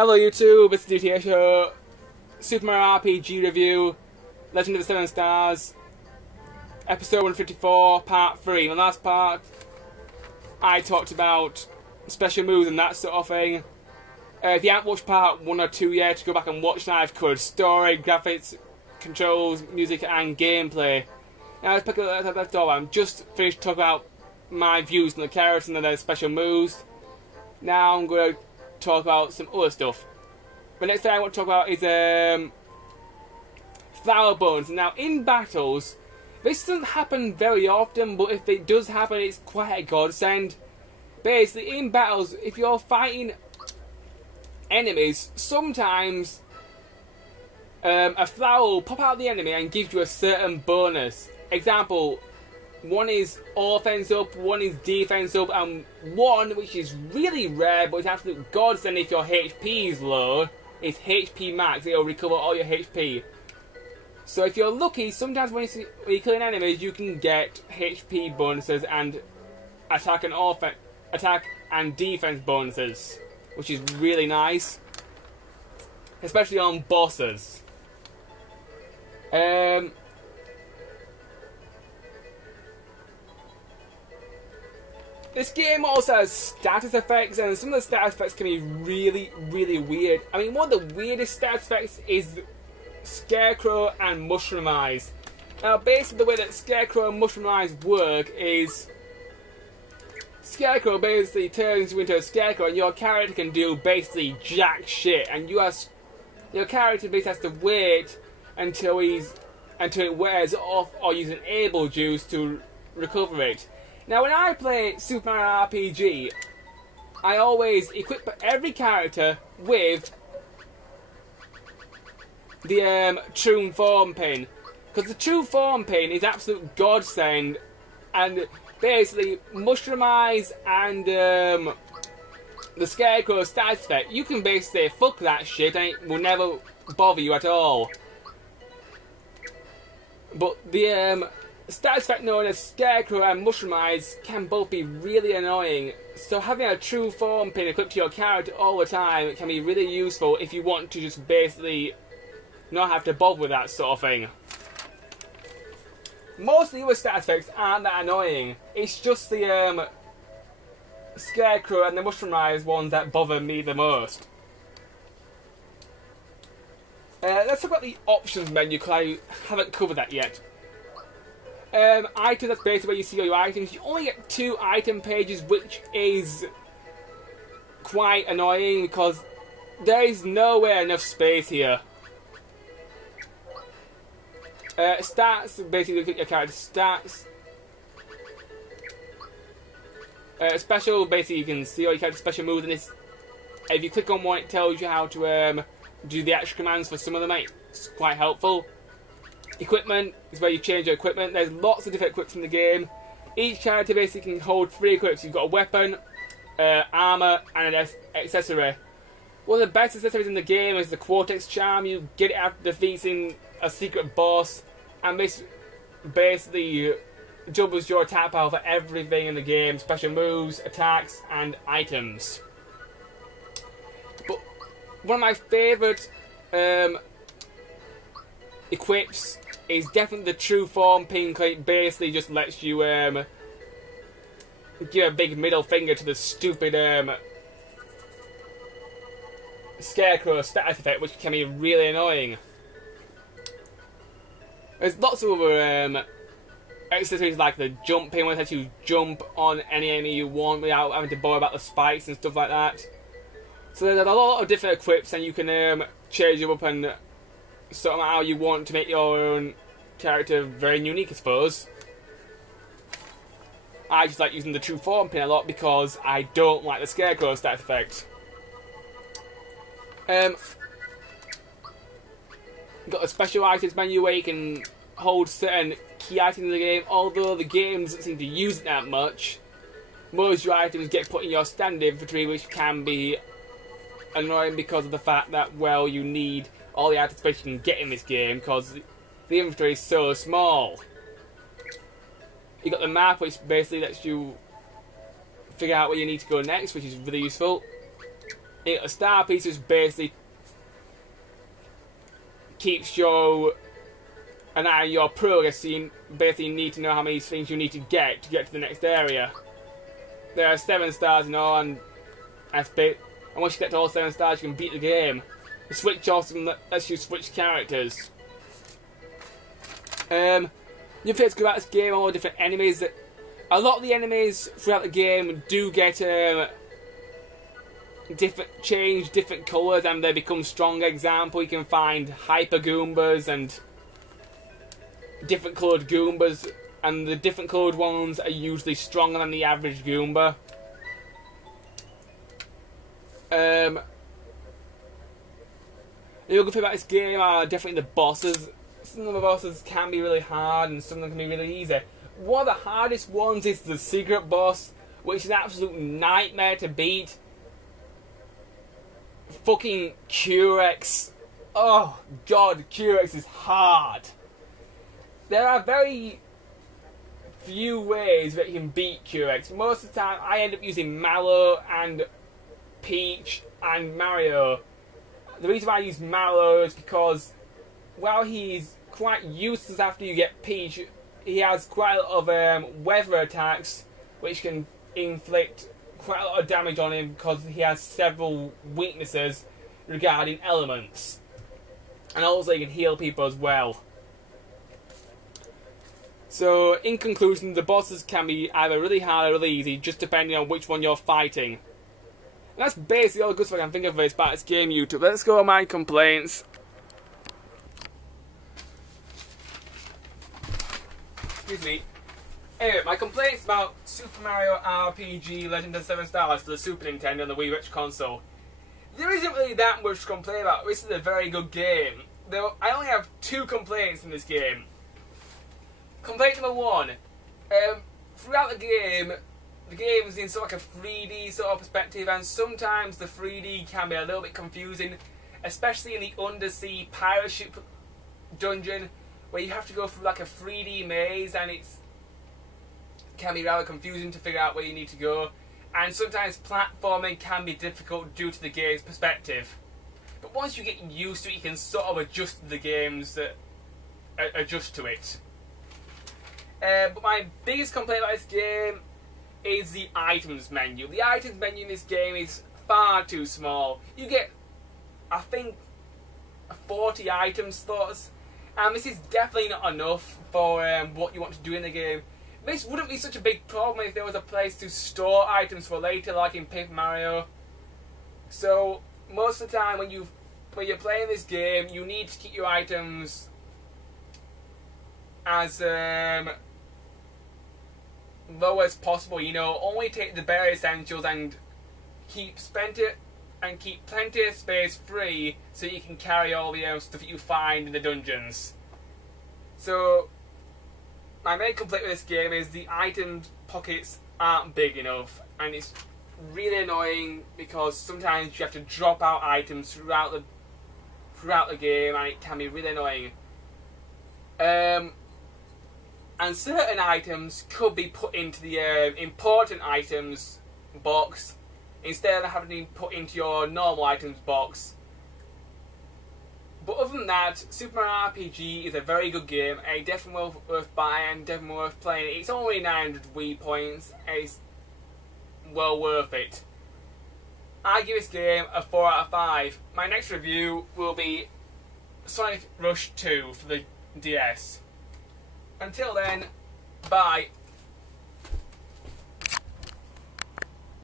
Hello YouTube, it's the Dbtgamer Show, Super Mario RPG review, Legend of the Seven Stars, episode 154, part 3. In the last part, I talked about special moves and that sort of thing. If you haven't watched part 1 or 2 yet, go back and watch that if you could. Story, graphics, controls, music and gameplay. Now let's pick up that door. I'm just finished talking about my views on the characters and their special moves. Now I'm going to talk about some other stuff. The next thing I want to talk about is flower bones. Now in battles, this doesn't happen very often, but if it does happen, it's quite a godsend. Basically, in battles, if you're fighting enemies, sometimes a flower will pop out of the enemy and give you a certain bonus. Example, one is offense up, one is defense up, and one, which is really rare but it's absolute godsend if your HP is low, is HP max. It'll recover all your HP. So if you're lucky, sometimes when you're killing enemies, you can get HP bonuses and attack and defense bonuses, which is really nice, especially on bosses. This game also has status effects, and some of the status effects can be really, really weird. I mean, one of the weirdest status effects is Scarecrow and Mushroom Eyes. Now, basically the way that Scarecrow and Mushroom Eyes work is Scarecrow basically turns you into a Scarecrow, and your character can do basically jack shit, and your character basically has to wait until it wears off or use an able juice to recover it. Now, when I play Super Mario RPG, I always equip every character with the True Form pin, because the True Form pin is absolute godsend, and basically Mushroom Eyes and the Scarecrow status effect, you can basically say fuck that shit and it will never bother you at all. But the status effect known as Scarecrow and Mushroom Eyes can both be really annoying, so having a True Form pin equipped to your character all the time can be really useful if you want to just basically not have to bother with that sort of thing. Most of the other status effects aren't that annoying, it's just the Scarecrow and the Mushroom Eyes ones that bother me the most. Let's talk about the options menu, because I haven't covered that yet. Items, that's basically where you see all your items. You only get 2 item pages, which is quite annoying because there is nowhere enough space here. Stats, basically look at your character stats. Special, basically you can see all your character special moves, and this, if you click on one, it tells you how to do the actual commands for some of them. It's quite helpful. Equipment is where you change your equipment. There's lots of different equips in the game. Each character basically can hold 3 equips. You've got a weapon, armor, and an accessory. One of the best accessories in the game is the Cortex Charm. You get it after defeating a secret boss, and this basically doubles your attack power for everything in the game. Special moves, attacks, and items. But one of my favourite equips is definitely the True Form pin. It basically just lets you give a big middle finger to the stupid Scarecrow status effect, which can be really annoying. There's lots of other accessories like the jump pin, which lets you jump on any enemy you want without having to bother about the spikes and stuff like that. So there's a lot of different equips, and you can change them up and sort of how you want to make your own character very unique, I suppose. I just like using the True Form pin a lot because I don't like the Scarecrow status effect. Got a special items menu where you can hold certain key items in the game. Although the game doesn't seem to use it that much, most of your items get put in your standard inventory, which can be annoying because of the fact that, well, you need all the item space you can get in this game because the inventory is so small. You got the map, which basically lets you figure out where you need to go next, which is really useful. A star piece is basically keeps an eye on your progress, so you basically need to know how many things you need to get to the next area. There are 7 stars in all, and that's bit. And once you get to all 7 stars, you can beat the game. The switch also lets you switch characters. You have to go about this game, all the different enemies. A lot of the enemies throughout the game do get different colours, and they become stronger. Example, you can find hyper Goombas and different coloured Goombas, and the different coloured ones are usually stronger than the average Goomba. The other thing about this game are definitely the bosses. Some of the bosses can be really hard, and some of them can be really easy. One of the hardest ones is the secret boss, which is an absolute nightmare to beat. Fucking Curex. Oh god, Curex is hard. There are very few ways that you can beat Curex. Most of the time I end up using Mallow and Peach and Mario. The reason why I use Mallow is because while he's quite useless after you get Peach, he has quite a lot of weather attacks which can inflict quite a lot of damage on him because he has several weaknesses regarding elements. And also he can heal people as well. So, in conclusion, the bosses can be either really hard or really easy, just depending on which one you're fighting. And that's basically all the good stuff I can think of about this game, YouTube. Let's go on my complaints. Excuse me. Anyway, my complaints about Super Mario RPG Legend of 7 Stars for the Super Nintendo and the Wii Virtual Console. There isn't really that much to complain about. This is a very good game. Though I only have 2 complaints in this game. Complaint number 1. Throughout the game is in sort of like a 3D sort of perspective, and sometimes the 3D can be a little bit confusing, especially in the undersea pirate ship dungeon, where you have to go through like a 3D maze, and it can be rather confusing to figure out where you need to go. And sometimes platforming can be difficult due to the game's perspective. But once you get used to it, you can sort of adjust to the games that adjust to it. But my biggest complaint about this game is the items menu. The items menu in this game is far too small. You get, I think, 40 item slots, and this is definitely not enough for what you want to do in the game. This wouldn't be such a big problem if there was a place to store items for later, like in Paper Mario. So most of the time when you're playing this game, you need to keep your items as low as possible. You know, only take the bare essentials and keep plenty of space free so you can carry all the stuff that you find in the dungeons. So my main complaint with this game is the item pockets aren't big enough, and it's really annoying because sometimes you have to drop out items throughout the game, and it can be really annoying. And certain items could be put into the important items box instead of having to be put into your normal items box. But other than that, Super Mario RPG is a very good game, and definitely worth buying, definitely worth playing. It's only 900 Wii points, and it's well worth it. I give this game a 4 out of 5. My next review will be Sonic Rush 2 for the DS. Until then, bye.